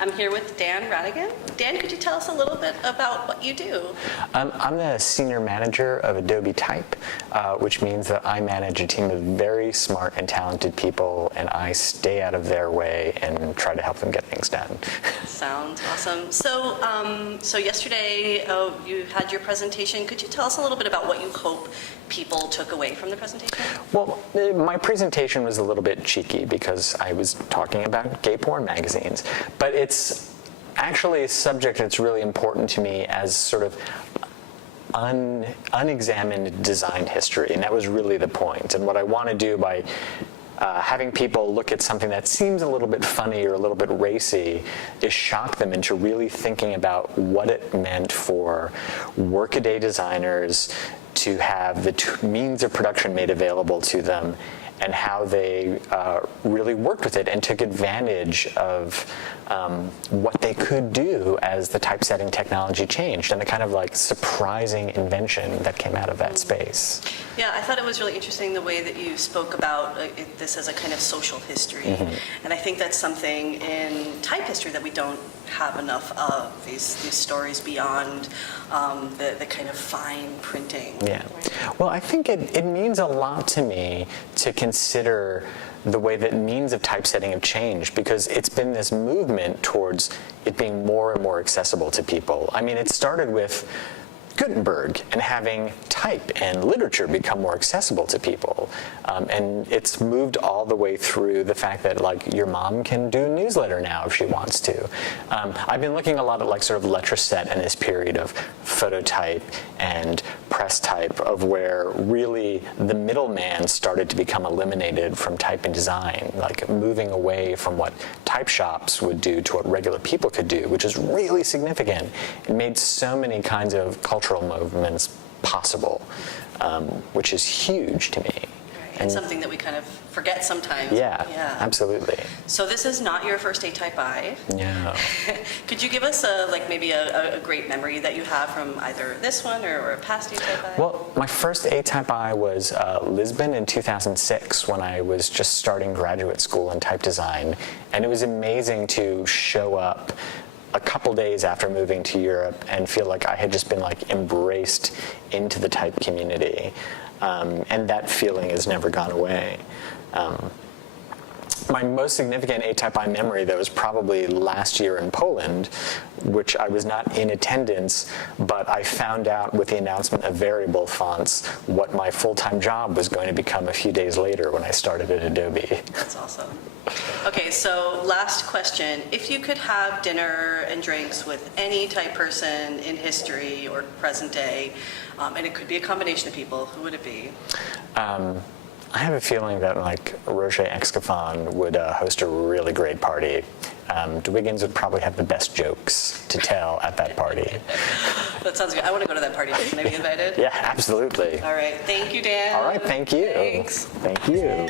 I'm here with Dan Rhatigan. Dan, could you tell us a little bit about what you do? I'm the Senior Manager of Adobe Type, which means that I manage a team of very smart and talented people, and I stay out of their way and try to help them get things done. Sounds awesome. So yesterday you had your presentation. Could you tell us a little bit about what you hope people took away from the presentation? Well, my presentation was a little bit cheeky because I was talking about gay porn magazines, but it's actually a subject that's really important to me as sort of unexamined design history, and that was really the point. And what I want to do by having people look at something that seems a little bit funny or a little bit racy is shock them into really thinking about what it meant for workaday designers to have the means of production made available to them, and how they really worked with it and took advantage of what they could do as the typesetting technology changed, and the kind of like surprising invention that came out of that space. Yeah, I thought it was really interesting the way that you spoke about this as a kind of social history. Mm-hmm. And I think that's something in type history that we don't have enough of, these stories beyond the kind of fine printing. Yeah. Well, I think it means a lot to me to consider the way that means of typesetting have changed, because it's been this movement towards it being more and more accessible to people. I mean, it started with Gutenberg and having type and literature become more accessible to people. And it's moved all the way through the fact that like your mom can do a newsletter now if she wants to. I've been looking a lot at like sort of Letraset in this period of phototype and press type, of where really the middleman started to become eliminated from type and design, like moving away from what type shops would do to what regular people could do, which is really significant. It made so many kinds of cultural movements possible, which is huge to me. Right. And something that we kind of forget sometimes. Yeah, absolutely. So this is not your first ATypI. No. Could you give us maybe a great memory that you have from either this one or a past ATypI? Well, my first ATypI was Lisbon in 2006, when I was just starting graduate school in type design, and it was amazing to show up a couple days after moving to Europe and feel like I had just been like embraced into the type community, and that feeling has never gone away. My most significant ATypI memory, though, was probably last year in Poland, which I was not in attendance, but I found out with the announcement of variable fonts what my full-time job was going to become a few days later when I started at Adobe. That's awesome. Okay, so last question. If you could have dinner and drinks with any type person in history or present day, and it could be a combination of people, who would it be? I have a feeling that like Roger Excavon would host a really great party. Dwiggins would probably have the best jokes to tell at that party. That sounds good. I want to go to that party. Can I be invited? Yeah, absolutely. All right. Thank you, Dan. All right. Thank you. Thanks. Thank you.